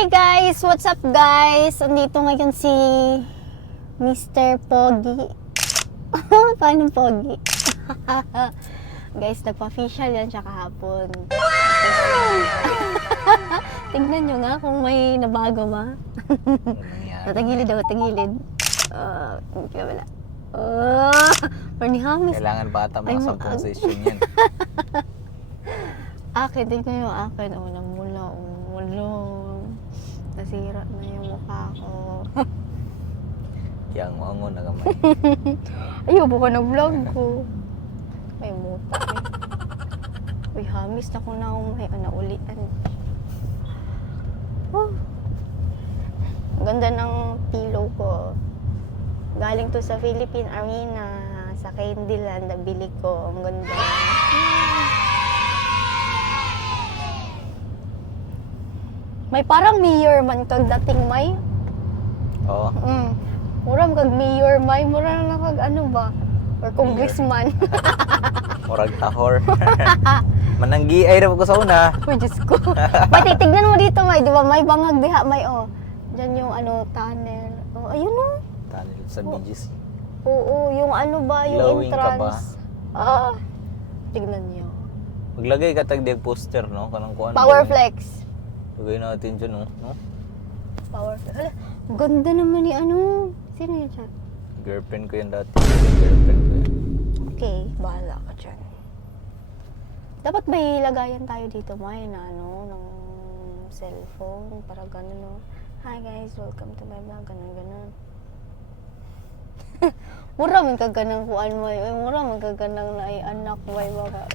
Hi guys! What's up guys? Andito ngayon si Mr. Pogi. Paano Pogi? Guys, nagpa-facial yan siya kahapon. Tingnan nyo nga kung may nabago ba. Tagilid daw, tagilid. Hindi ka wala. Hamis. Kailangan bata mga 10 session yan. Akin, tingnan yung akin. Namula. Nasira na yung mukha ko. Yang mo na kamay. Ayaw, buka na vlog ko. May muta eh. Uy, hamis na ko na umay. Naulian. Oh. Ang ganda ng pillow ko. Galing to sa Philippine Arena. Sa Candyland, nabili ko. Ang ganda. May parang mayor man kag dating may. Oo. Murang kag mayor may. Murang na kag ano ba? Or congressman. Murag tahor. Mananggi ay ra ko sa una. Uy, Diyos ko. May titignan mo dito, may. Di ba? May bangag diha, may oh. Diyan yung ano, tunnel. Oh, ayun oh. Tunnel sa BGC. Oo, yung ano ba, yung Glowing ka entrance. ba? Tignan niyo. Maglagay ka tag poster no kanang kuan. Powerflex. Lagay natin dyan no. Powerflex. Hala, ganda naman ni ano. Sino yun siya? Girlfriend ko yan dati. Girlfriend ko yan. Okay, bahala ka dyan. Dapat may lagayan tayo dito, may na ano, ng cellphone. Para gano'n no. Hi guys, welcome to my vlog. Ganun. Mura man kaganang kuan mo. Mura man kaganang na ay anak mo.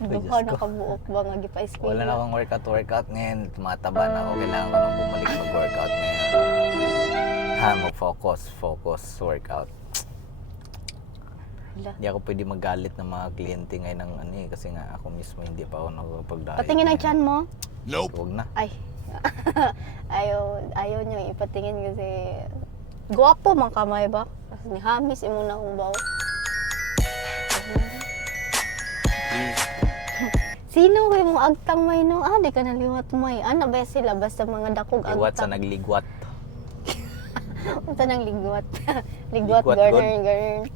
Duha nakabuok ba nga gipa-eskwela. Wala na akong workout ngayon. Tumataba na ako. Kailangan ko nang bumalik mag-workout ngayon. Mag-focus workout. Hindi ako pwede magalit ng mga kliyente ngayon ng ano eh. Kasi nga ako mismo hindi pa ako nakapag-diet. Patingin ang tiyan mo? Nope. Huwag na. Ay. ayaw niyo ipatingin kasi guwapo man kamay ba? Kasi ni hamis imo na akong baw. Sino kayo mong agtang may no? Di ka naliwat may. Ano ba sila? Basta mga dakog agtang. Liwat sa nagligwat. Unsa nang ligwat? Ligwat, garner.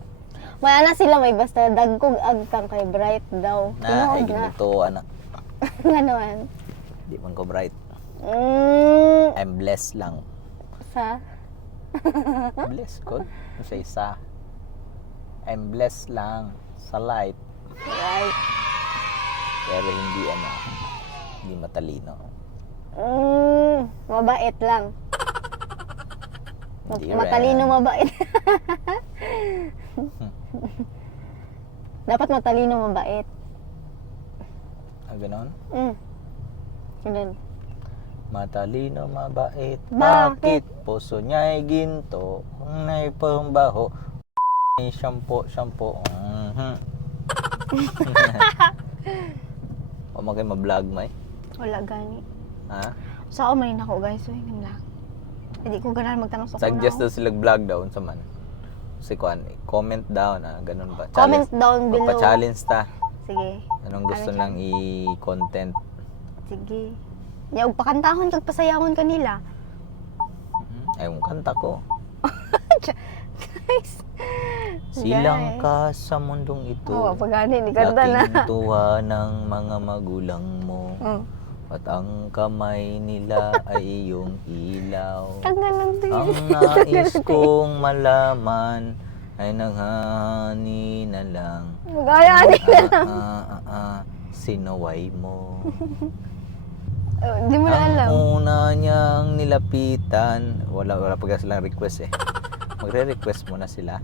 May ana sila may basta dagkog agtang kay bright daw. Na, ay ginuto anak. Nganoan? Di man ko bright. I'm blessed lang. Sa? Blessed ko? Sa isa. I'm blessed lang sa light. Right. Pero hindi matalino. Mabait lang. Hindi Matalino, rin. mabait. Dapat matalino, mabait. Ganon? Ganun. Matalino, mabait. Bakit? Puso niya'y ginto. Kung na'y pambaho. May shampoo. O magay ma-vlog may? Wala gani. Ha? Sa ako may nako guys. So, yun lang. Hindi ko ganahan magtanong sa Suggest kunaw. daw sila vlog daw sa man. Kasi kuan, comment down ganun ba? Comment down below. Pa-challenge ta. Sige. Anong gusto nang i-content? Sige. Yung pakantahon kag pasayawon kanila. Ay, yung kanta ko. Guys. Silang ka sa mundong ito. Pagani ni kanta na. Laking tuwa ng mga magulang mo. At ang kamay nila ay iyong ilaw. Tanggal lang din. Ang nais kong malaman ay nanghani na lang. Magayaan nila lang. Sinaway mo. Hindi mo na alam. Ang una niyang nilapitan. Wala pa silang request eh. Magre-request muna sila.